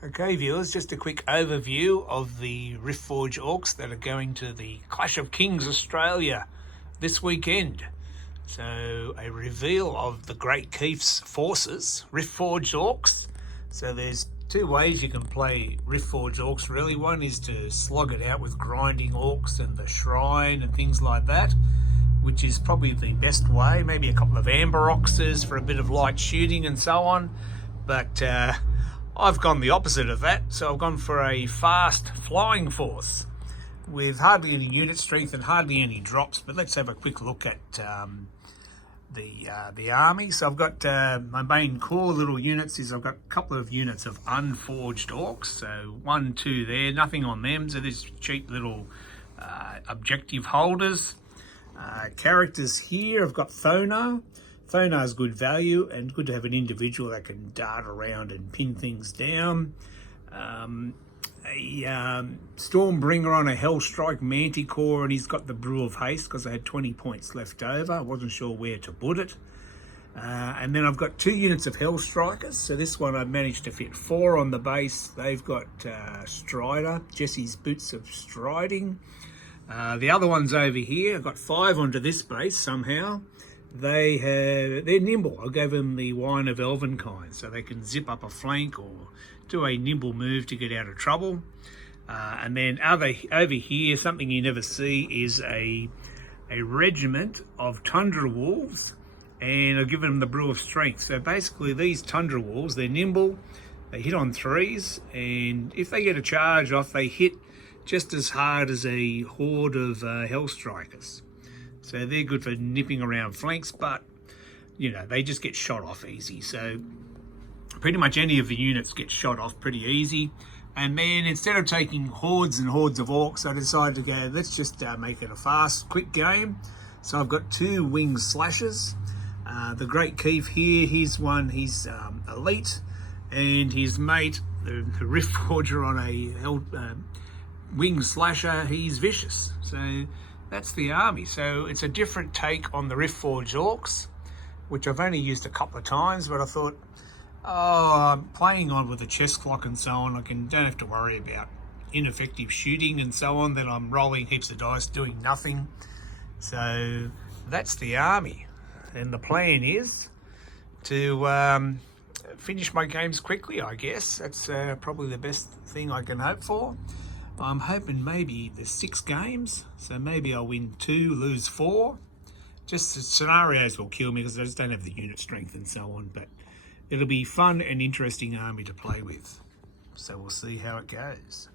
Okay viewers, just a quick overview of the Riftforged Orcs that are going to the Clash of Kings Australia this weekend. So a reveal of the great Keef's forces, Riftforged Orcs. So there's two ways you can play Riftforged Orcs really. One is to slog it out with grinding orcs and the shrine and things like that, which is probably the best way. Maybe a couple of amber oxes for a bit of light shooting and so on. But I've gone the opposite of that, so I've gone for a fast flying force with hardly any unit strength and hardly any drops. But let's have a quick look at the army. So I've got my main core little units is I've got a couple of units of Unforged Orcs, so 1, 2 there, nothing on them, so these cheap little objective holders. Characters here, I've got Thonaar. Thonaar is good value and good to have an individual that can dart around and pin things down. A Stormbringer on a Helstrike Manticore, and he's got the Brew of Haste because I had 20 points left over. I wasn't sure where to put it. And then I've got 2 units of Helstrikers. So this one I've managed to fit 4 on the base. They've got Strider, Jesse's Boots of Striding. The other ones over here, I've got 5 onto this base somehow. They're nimble. I gave them the Wine of Elvenkind, so they can zip up a flank or do a nimble move to get out of trouble. And then over here, something you never see is a regiment of Tundra wolves, and I've given them the Brew of Strength. So basically these Tundra wolves, they're nimble, they hit on 3s, and if they get a charge off, they hit just as hard as a horde of Helstrikers. So they're good for nipping around flanks, but you know, they just get shot off easy. So pretty much any of the units get shot off pretty easy. And then instead of taking hordes and hordes of orcs, I decided to go, let's just make it a fast, quick game. So I've got 2 winged slashers. The great Keef here, he's elite, and his mate, the Riftforger on a winged slasher, he's vicious. So that's the army. So it's a different take on the Riftforged Orcs, which I've only used a couple of times, but I thought, I'm playing on with the chest clock and so on, don't have to worry about ineffective shooting and so on, that I'm rolling heaps of dice doing nothing. So that's the army. And the plan is to finish my games quickly, I guess. That's probably the best thing I can hope for. I'm hoping maybe there's 6 games, so maybe I'll win 2, lose 4. Just the scenarios will kill me because I just don't have the unit strength and so on, but it'll be fun and interesting army to play with. So we'll see how it goes.